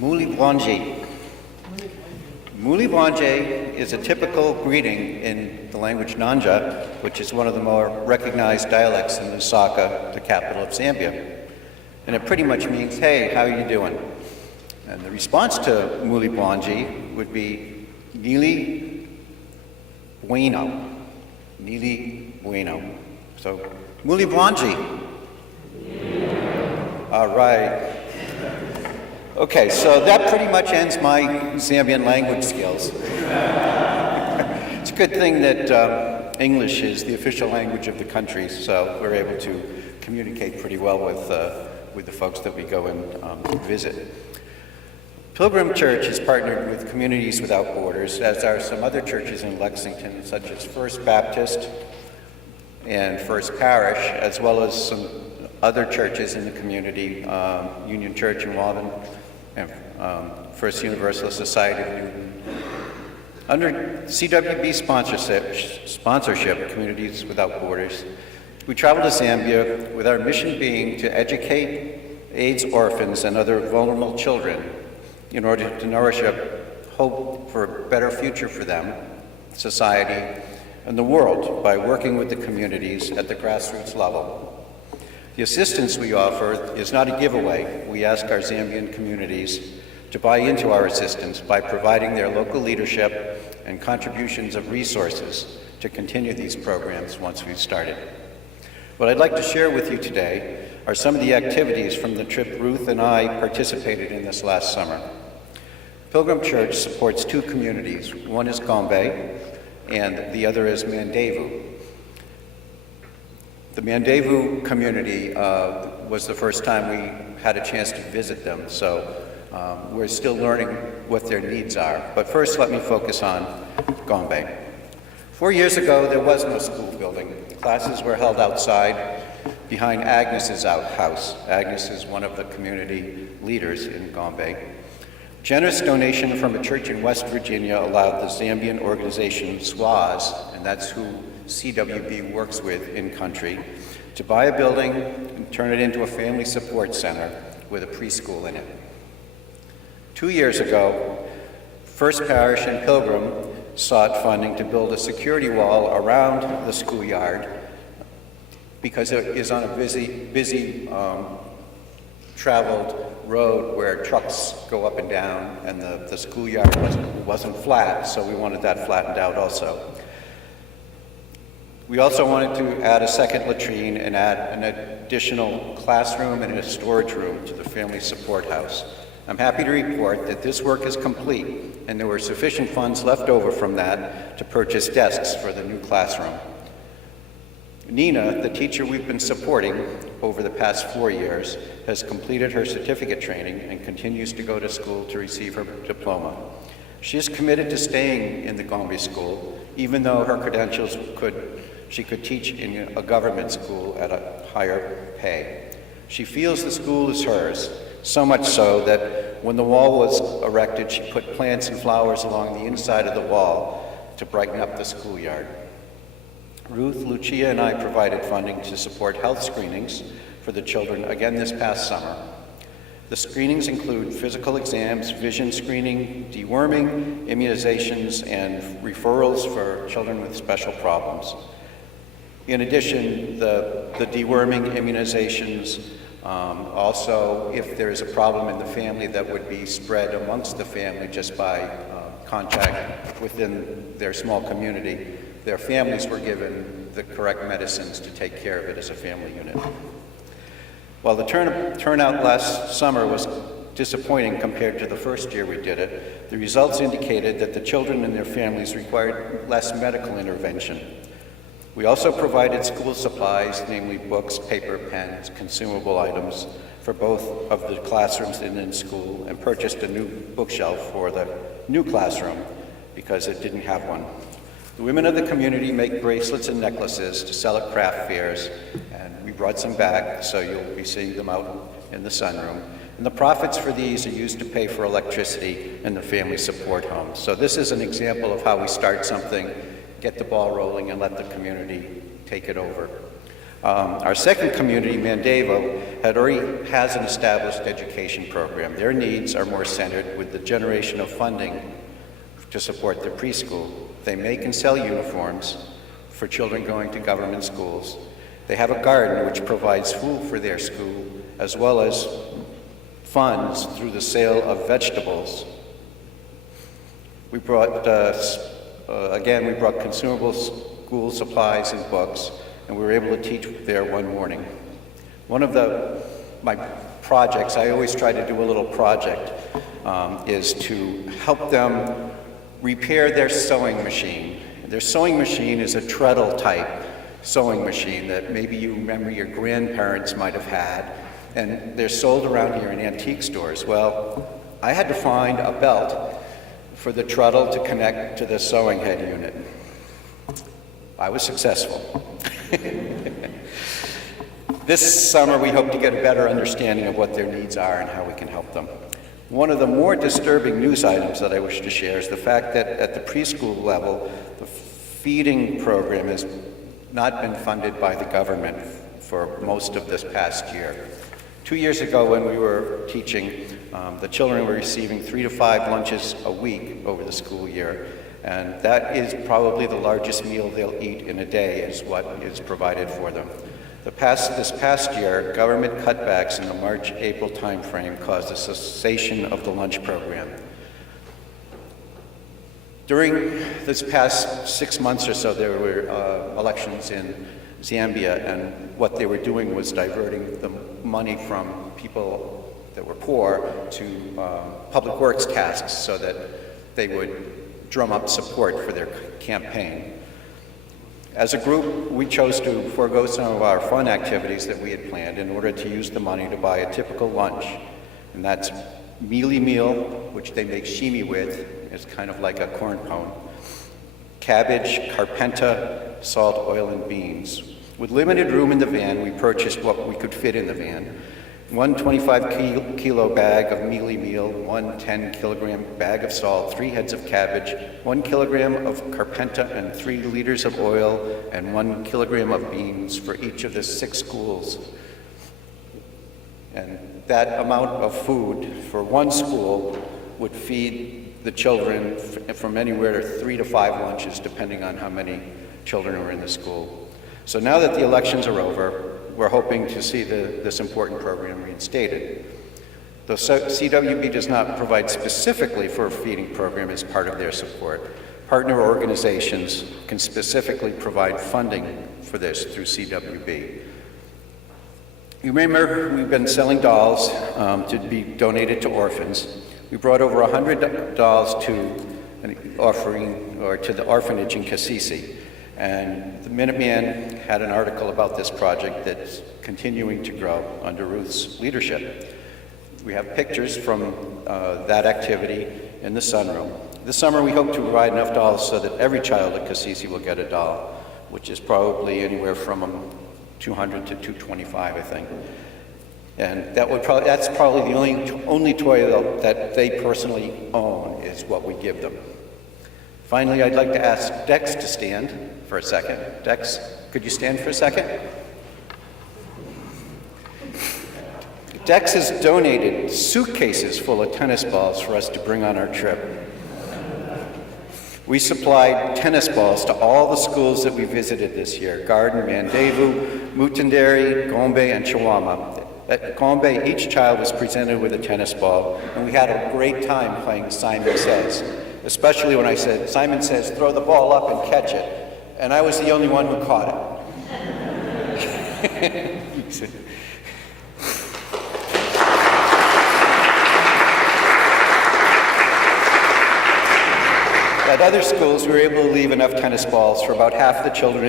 Mulibwanji. Mulibwanji is a typical greeting in the language Nanja, which is one of the more recognized dialects in Lusaka, the capital of Zambia. And it pretty much means, hey, how are you doing? And the response to Mulibwanji would be, Nili bueno. Nili bueno. So, Mulibwanji. All right. Okay, so that pretty much ends my Zambian language skills. It's a good thing that English is the official language of the country, so we're able to communicate pretty well with the folks that we go and visit. Pilgrim Church is partnered with Communities Without Borders, as are some other churches in Lexington, such as First Baptist and First Parish, as well as some other churches in the community, Union Church in Walden, and First Universalist Society of Newton. Under CWB sponsorship, Communities Without Borders, we travel to Zambia with our mission being to educate AIDS orphans and other vulnerable children in order to nourish a hope for a better future for them, society, and the world by working with the communities at the grassroots level. The assistance we offer is not a giveaway. We ask our Zambian communities to buy into our assistance by providing their local leadership and contributions of resources to continue these programs once we've started. What I'd like to share with you today are some of the activities from the trip Ruth and I participated in this last summer. Pilgrim Church supports two communities. One is Gombe, and the other is Mandevu. The Mandevu community was the first time we had a chance to visit them, so we're still learning what their needs are. But first, let me focus on Gombe. 4 years ago, there was no school building. Classes were held outside behind Agnes's house. Agnes is one of the community leaders in Gombe. Generous donation from a church in West Virginia allowed the Zambian organization SWAS, and that's who CWB works with in country, to buy a building and turn it into a family support center with a preschool in it. 2 years ago, First Parish and Pilgrim sought funding to build a security wall around the schoolyard because it is on a busy traveled road where trucks go up and down, and the schoolyard wasn't flat, so we wanted that flattened out also. We also wanted to add a second latrine and add an additional classroom and a storage room to the family support house. I'm happy to report that this work is complete, and there were sufficient funds left over from that to purchase desks for the new classroom. Nina, the teacher we've been supporting over the past 4 years, has completed her certificate training and continues to go to school to receive her diploma. She is committed to staying in the Gombe school, even though her credentials she could teach in a government school at a higher pay. She feels the school is hers, so much so that when the wall was erected, she put plants and flowers along the inside of the wall to brighten up the schoolyard. Ruth, Lucia, and I provided funding to support health screenings for the children again this past summer. The screenings include physical exams, vision screening, deworming, immunizations, and referrals for children with special problems. In addition, the deworming immunizations, also if there is a problem in the family that would be spread amongst the family just by contact within their small community, their families were given the correct medicines to take care of it as a family unit. While the turnout last summer was disappointing compared to the first year we did it, the results indicated that the children and their families required less medical intervention. We also provided school supplies, namely books, paper, pens, consumable items for both of the classrooms in school, and purchased a new bookshelf for the new classroom because it didn't have one. The women of the community make bracelets and necklaces to sell at craft fairs, and we brought some back, so you'll be seeing them out in the sunroom. And the profits for these are used to pay for electricity in the family support homes. So this is an example of how we start something, get the ball rolling, and let the community take it over. Our second community, Mandavo, already has an established education program. Their needs are more centered with the generation of funding to support their preschool. They make and sell uniforms for children going to government schools. They have a garden which provides food for their school, as well as funds through the sale of vegetables. We brought, again, we brought consumables, school supplies, and books, and we were able to teach there one morning. One of my projects, I always try to do a little project, is to help them repair their sewing machine. Their sewing machine is a treadle type sewing machine that maybe you remember your grandparents might have had, and they're sold around here in antique stores. Well, I had to find a belt for the treadle to connect to the sewing head unit. I was successful. This summer, we hope to get a better understanding of what their needs are and how we can help them. One of the more disturbing news items that I wish to share is the fact that at the preschool level, the feeding program has not been funded by the government for most of this past year. 2 years ago, when we were teaching, the children were receiving 3 to 5 lunches a week over the school year, and that is probably the largest meal they'll eat in a day is what is provided for them. This past year, government cutbacks in the March-April timeframe caused a cessation of the lunch program. During this past 6 months or so, there were elections in Zambia, and what they were doing was diverting the money from people that were poor to public works tasks so that they would drum up support for their campaign. As a group, we chose to forego some of our fun activities that we had planned in order to use the money to buy a typical lunch, and that's mealy meal, which they make shimi with. It's kind of like a corn pone. Cabbage, carpenta, salt, oil, and beans. With limited room in the van, we purchased what we could fit in the van. One 25-kilo bag of mealy meal, one 10-kilogram bag of salt, 3 heads of cabbage, 1 kilogram of carpenta, and 3 liters of oil, and 1 kilogram of beans for each of the 6 schools. And that amount of food for one school would feed the children from anywhere to 3 to 5 lunches, depending on how many children are in the school. So now that the elections are over, we're hoping to see this important program reinstated. Though CWB does not provide specifically for a feeding program as part of their support, partner organizations can specifically provide funding for this through CWB. You remember we've been selling dolls to be donated to orphans. We brought over 100 dolls to an offering, or to the orphanage in Kasisi. And the Minuteman had an article about this project that's continuing to grow under Ruth's leadership. We have pictures from that activity in the sunroom. This summer we hope to provide enough dolls so that every child at Kasisi will get a doll, which is probably anywhere from 200 to 225, I think. And that's probably the only toy that they personally own is what we give them. Finally, I'd like to ask Dex to stand for a second. Dex, could you stand for a second? Dex has donated suitcases full of tennis balls for us to bring on our trip. We supplied tennis balls to all the schools that we visited this year: Garden, Mandavu, Mutenderi, Gombe, and Chihuahua. At Gombe, each child was presented with a tennis ball, and we had a great time playing Simon Says, especially when I said, Simon Says, throw the ball up and catch it. And I was the only one who caught it. At other schools, we were able to leave enough tennis balls for about half the children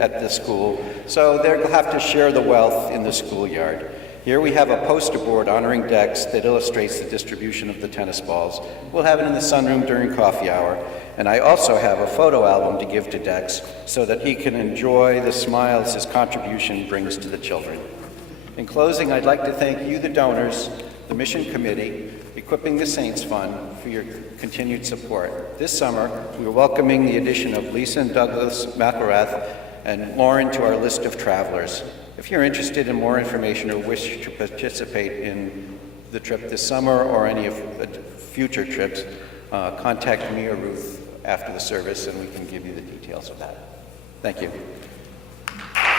at the school, so they'll have to share the wealth in the schoolyard. Here we have a poster board honoring Dex that illustrates the distribution of the tennis balls. We'll have it in the sunroom during coffee hour. And I also have a photo album to give to Dex so that he can enjoy the smiles his contribution brings to the children. In closing, I'd like to thank you, the donors, the Mission Committee, Equipping the Saints Fund, for your continued support. This summer, we are welcoming the addition of Lisa and Douglas McElrath and Lauren to our list of travelers. If you're interested in more information or wish to participate in the trip this summer or any of the future trips, contact me or Ruth after the service and we can give you the details of that. Thank you.